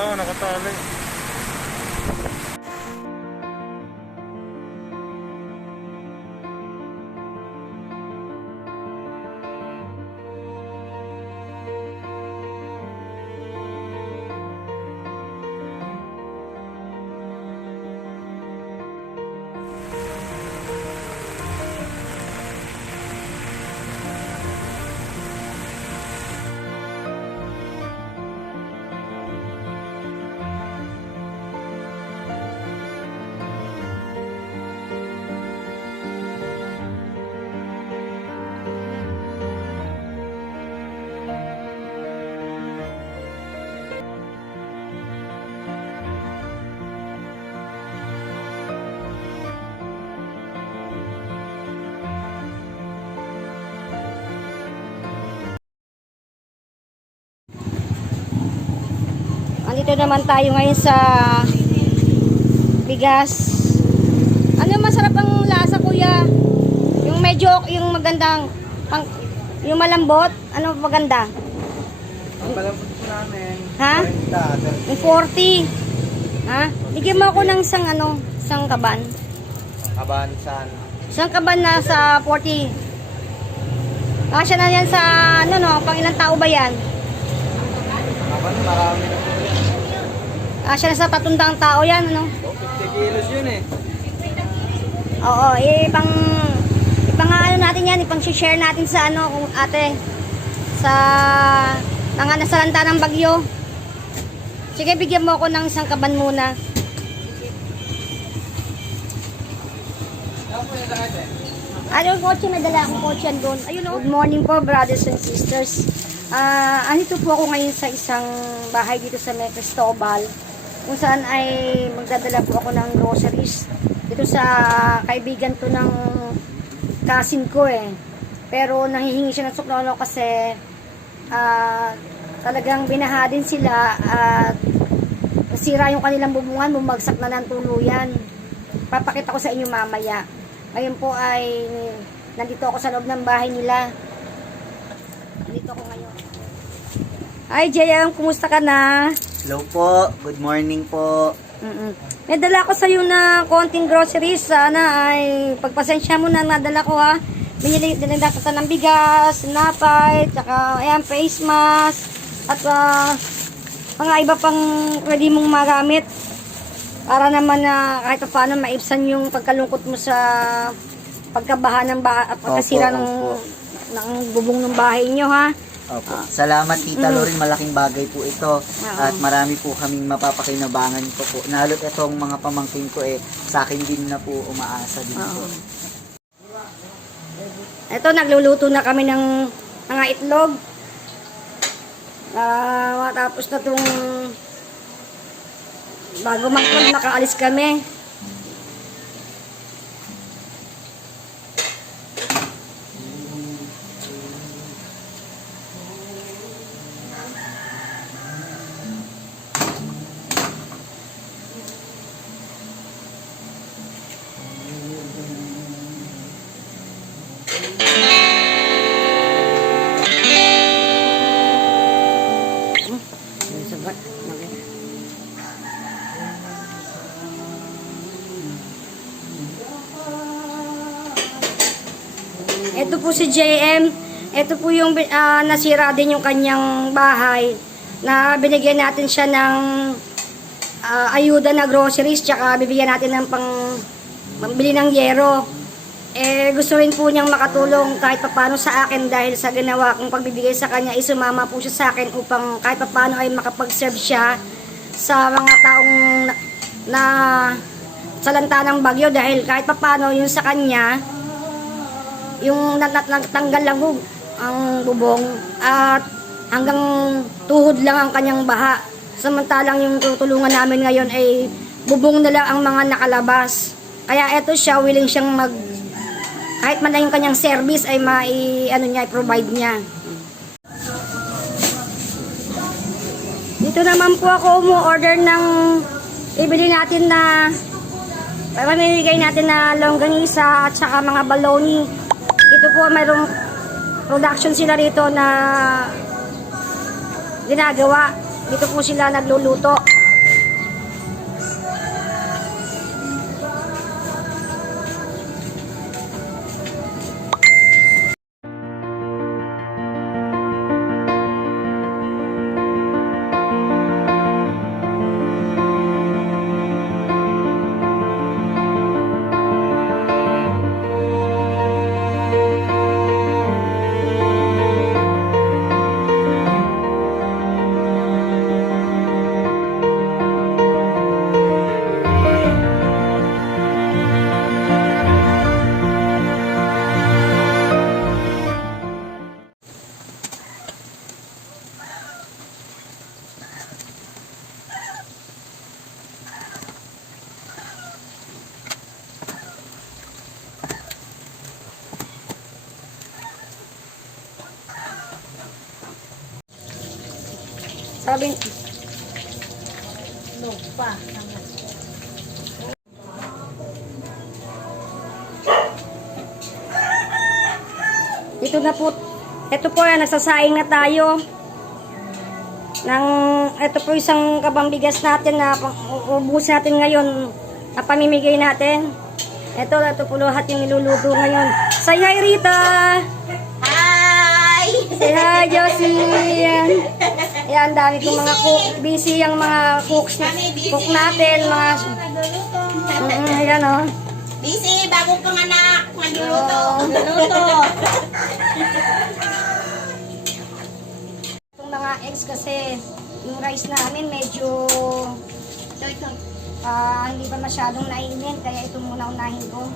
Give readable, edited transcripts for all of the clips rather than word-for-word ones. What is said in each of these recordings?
Oo, nakatali. Andito naman tayo ngayon sa bigas. Ano masarap ang lasa, kuya? Yung medyo, yung magandang, yung malambot, ano maganda? Ang malambot po namin. Ha? 40. Yung 40. Ha? Bigyan mo ako ng isang kaban. Kaban saan? Isang kaban na sa 40. Kasya na yan sa, pang ilang tao ba yan? Kaban, marami na po yan. Kasya na sa 300 tao yan, ano? 50 kilos yun eh. Oo, ipang natin yan, ipang-share natin sa kung ate, sa mga nasalanta ng bagyo. Sige, bigyan mo ako ng isang kaban muna. Ano yung kotse? May dala akong kotse yan doon. Ayun, oh. Good morning po, brothers and sisters. Andito po ako ngayon sa isang bahay dito sa May Cristobal, kung saan ay magdadala po ako ng groceries. Dito sa kaibigan to ng cousin ko eh. Pero nanghihingi siya ng suklolo kasi talagang binaha din sila at nasira yung kanilang bubungan, bumagsak na ng tuluyan. Papakita ko sa inyo mamaya. Ngayon po ay nandito ako sa loob ng bahay nila. Nandito ako ngayon. Hi Jayam, kumusta ka na? Hello po, good morning po. May dala ko sa iyo na konting groceries. Sana ay pagpasensya mo na nadala ko ha. Dinala ko sa ng bigas, napay, tsaka ayan, face mask, at mga iba pang pwede mong magamit. Para naman na kahit paano maibsan yung pagkalungkot mo sa pagkabaha ng at pagkasira ng bubong ng bahay nyo ha. Opo. Salamat Tita Lorin, malaking bagay po ito. At marami po kaming mapapakinabangan ko po. Nalot itong mga pamangkin ko sa akin din na po umaasa din po. Ito, nagluluto na kami ng mga itlog. Matapos na itong bago mag-vlog, nakaalis kami. Ito po si JM. Ito po yung nasira din yung kanyang bahay. Na binigyan natin siya ng ayuda na groceries. Tsaka bibigyan natin ng pambili ng yero. Gusto rin po niyang makatulong kahit papano sa akin dahil sa ginawa kong pagbibigay sa kanya. Isumama po siya sa akin upang kahit papano ay makapag-serve siya sa mga taong na salanta ng bagyo. Dahil kahit papano yun sa kanya, yung natanggal lang ang bubong at hanggang tuhod lang ang kanyang baha. Samantalang yung tutulungan namin ngayon ay bubong na lang ang mga nakalabas. Kaya eto siya, willing siyang kahit man lang yung kanyang service ay i-provide niya. Dito naman po ako umu-order ng ibili natin na pamimigay natin na longganisa at saka mga baloney. Ito po, mayroong production sila rito na ginagawa. Dito po sila nagluluto. Sabi, ito na po, ito po yan, nagsasaing na tayo. Ito po isang kabambigas natin na ubus natin ngayon na pamimigay natin. Ito po lahat yung niluluto ngayon. Say hi, Rita! Hi! Say hi, Josie! Yan, dami kong mga cook. Busy yung mga cook natin. Mga, ayan o. Busy, bagong panganak. Magluluto. Itong mga eggs kasi, yung rice namin medyo hindi pa masyadong nainin. Kaya ito muna unahin ko.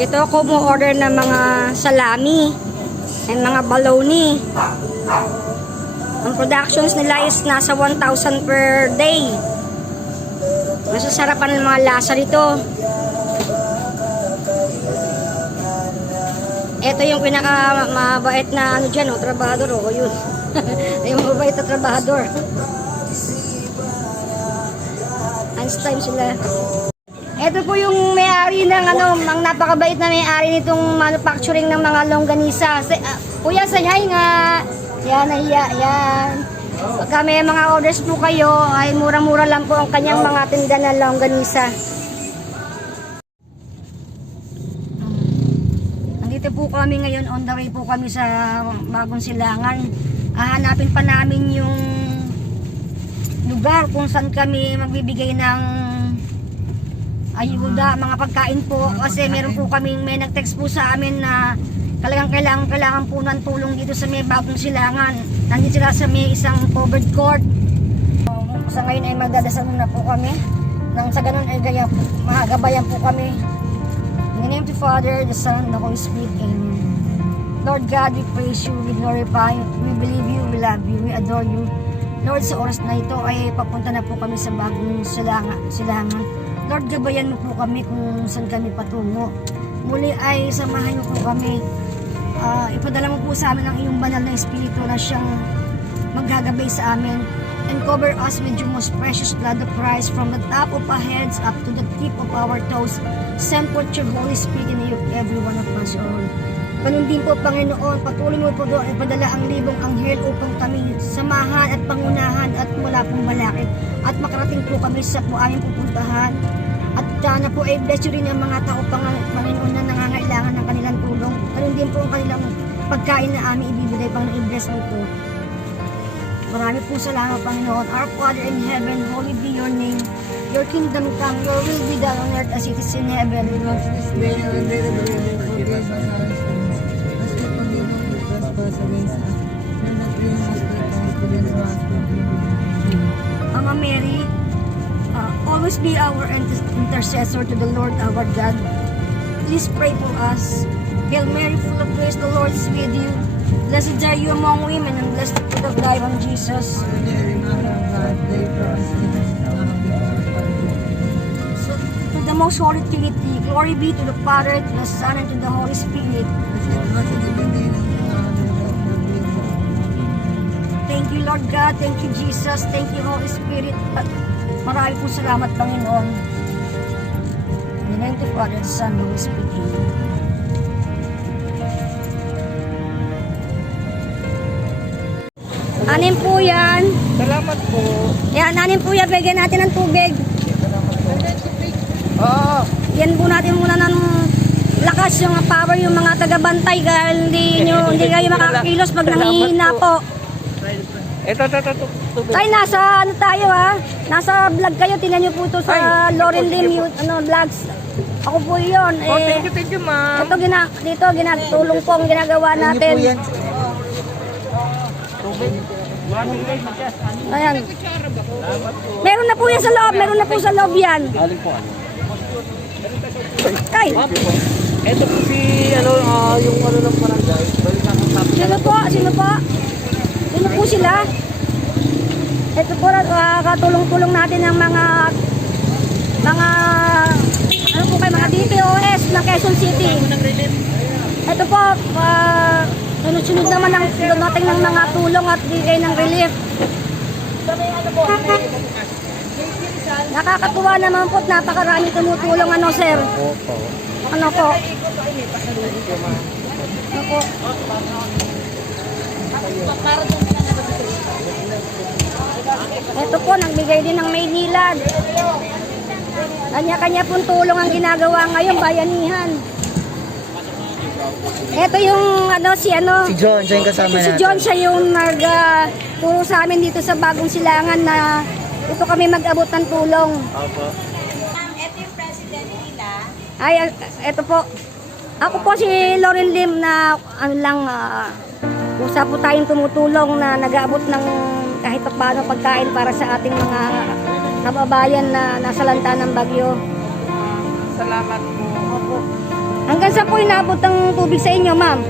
Ito ako mo order ng mga salami and mga baloney. Ang productions nila is nasa 1,000 per day. Masasarapan ng mga lasa nito. Ito yung pinaka mabait na ano dyan, trabahador. Yun. Yung mabait na trabahador. Lunchtime sila. Ito po yung may-ari ng ang napakabait na may-ari nitong manufacturing ng mga longganisa. Kuya, say hi nga. Yan, nahiya, yan. Pagka may mga orders po kayo, ay mura-mura lang po ang kanyang mga tinda na longganisa. Nandito po kami ngayon, on the way po kami sa Bagong Silangan. Hahanapin pa namin yung lugar kung saan kami magbibigay ng ayuda, mga pagkain po, kasi meron po kaming may nag-text po sa amin na kailangan po ng tulong dito sa may Bagong Silangan. Nandito sila sa may isang covered court. Sa ngayon ay magdadasal muna po kami. Nang sa ganun ay mahagabayan po kami. In the name of the Father, the Son, and the Holy Spirit. Amen. Lord God, we praise you, we glorify you, we believe you, we love you, we adore you. Lord, sa oras na ito ay papunta na po kami sa Bagong Silangan. Lord, gabayan mo po kami kung saan kami patungo. Muli ay samahan niyo po kami. Ipadala mo po sa amin ang iyong banal na espiritu na siyang maggagabay sa amin. And cover us with your most precious blood of Christ from the top of our heads up to the tip of our toes. Send forth your Holy Spirit in every one of us, Lord. Ganun din po, Panginoon, patuloy mo po doon ipadala ang libong anghel upang kami samahan at pangunahan at mula pong balakid. At makarating po kami sa po aming pupuntahan. At sana po ay bless you rin ang mga tao, Panginoon, na nangangailangan ng kanilang tulong. Ganun din po ang kanilang pagkain na aming ibibigay, Panginoon, i-bless mo po. Marami po salamat, Panginoon. Our Father in heaven, holy be your name. Your kingdom come, your will be done on earth as it is in heaven. Mama Mary, always be our intercessor to the Lord our God. Please pray for us. Hail Mary, full of grace, the Lord is with you. Blessed are you among women, and blessed the fruit of thy womb, Jesus. So, to the most holy Trinity, glory be to the Father, to the Son, and to the Holy Spirit. Thank you, Lord God. Thank you, Jesus. Thank you, Holy Spirit. At marami po salamat, Panginoon. In the name of the Father, the Son, and the Holy Spirit. Anin po yan. Salamat po. Yan, anin po yan. Bigyan natin ng tubig. Oo. Yan po natin muna ng lakas, yung power, yung mga taga-bantay. Dahil hindi kayo makakakilos pag nangihina po. Ito. Tay, nasa ano tayo ha? Nasa vlog kayo, tingnan niyo po ito sa Lauren Lim vlogs. Ako po yun. Thank you, ma'am. Ito dito, tulong po ang ginagawa Ano po natin. yan? Ayan. Meron na po yan sa loob, meron na po sa loob yan. Alin po ano? Tay, Ito po si, yung ng barangay. sino po? Sino po? Sino po sila? Ito po, katulong-tulong natin ng mga ano po kayo, mga DPOS ng Quezon City. Ito po, sunod-sunod naman ang dumating ng mga tulong at bigay ng relief. Nakakatuwa naman po at napakarami tumutulong, ano sir? Opo. Ano po? Ano po? Ito po, nagbigay din ng Maynilad. Kanya-kanya pong tulong ang ginagawa ngayon, bayanihan. Ito yung Si John, siya yung kasama si natin. John, siya yung turo sa amin dito sa Bagong Silangan na ito kami mag-abot ng tulong. Opo. Ma'am, ito yung president nila. Ay, ito po. Ako po si Lauren Lim na usa po tayong tumutulong na nag-aabot ng kahit paano pagkain para sa ating mga kababayan na nasa lanta ng bagyo. Salamat po. Hanggang saan po inaabot ang tubig sa inyo, ma'am?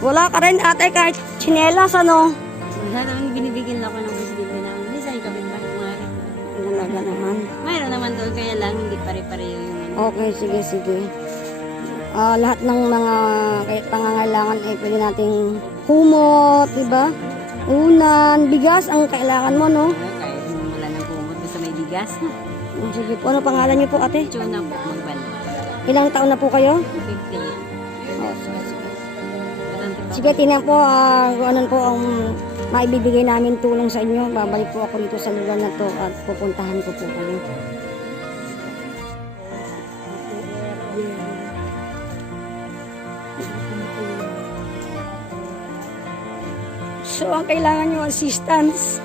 Wala ka rin ate kahit tsinelas, ano? Wala naman binibigyan ako ng presidente namin. Hindi sa kapit ba? Talaga naman. Mayroon naman doon kaya lang hindi pare-pareho yung ano. Okay, sige. Lahat ng mga kahit pangangailangan pwede nating kumot, diba? Unan, bigas ang kailangan mo, no? Kahit wala nang kumot basta may bigas. Sige po, ano pangalan niyo po ate? Tuna po magbalo. Ilang taon na po kayo? 50 yan. Oh, sige. Matanda pa. Sige, tingnan po kung ano po ang maibibigay namin tulong sa inyo. Babalik po ako dito sa lugar na to at pupuntahan ko po kayo. So, ang kailangan nyo assistance.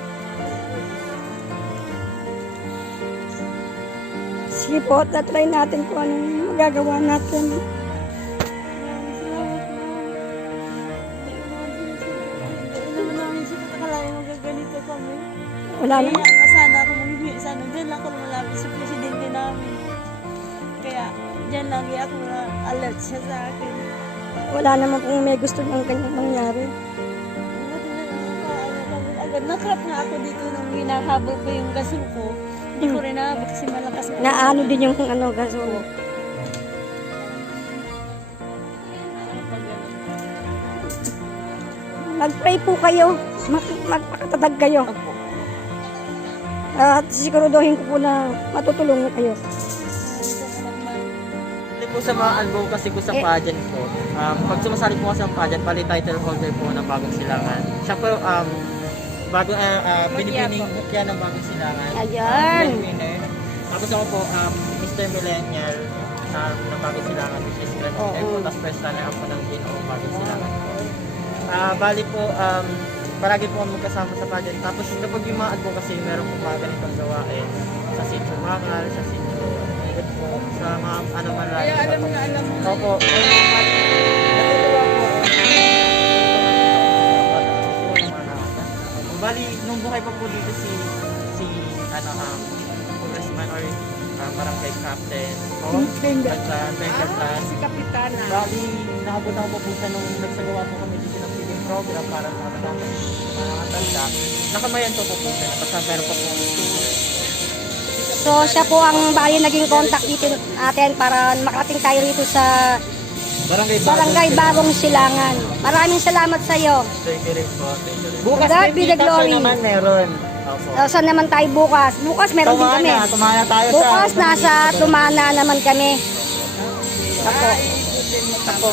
Sige po, tatry natin kung anong magagawa natin. Wala na. Kaya nga sana ako manghingi, sana dyan lang ako lumalapit sa presidente namin. Kaya dyan lagi ako na alert siya sa akin. Wala naman kung may gusto niyang kanyang mangyari. Agad nakrap nga ako dito nung hinahabol ko yung gaso ko. Hindi ko rin nahabol kasi malakas ko. Naano din yung gaso. Mag-pray po kayo. Magpakatatag kayo. At siguraduhin ko po na matutulungan kayo. Hindi po sa mga advocacy ko sa pageant po. Pag sumasali po kasi ang pageant, pali title holder po ng Bagong Silangan. Siya po, binibining kaya ng bagong silangan. Ayan. Winner. Tapos ako po, Mr. Millennial ng bagong silangan, which is Grand Oo. Winner po. Tapos first runner up po ng Ginoong bagong silangan po. Bali po, palagi po kami magkasama sa pageant. Tapos kapag yung mga advocacy, meron po mga ganitong gawain sa Sitio Bakal, sa Sitio Ingrid po, sa mga ano man lang. Kaya alam mo. Opo. Natutuwa po. Bali, nung buhay pa po dito si congressman or barangay captain. Si Kapitana. Bali, nakabot ako po siya nung nagsagawa po kami dito ng feeding program para sa mga tanda. Nakamayan po po siya. Napasabero po po. So siya po ang bali naging contact dito natin para makarating tayo rito sa Barangay Bagong Silangan. Maraming salamat sa iyo. Thank you rin po. Thank you rin. Bukas God din be the tita, glory. siya naman meron. Opo. Saan naman tayo bukas? Bukas meron din kami. Tumana tayo Bukas sa... nasa Tumana naman kami. Ako.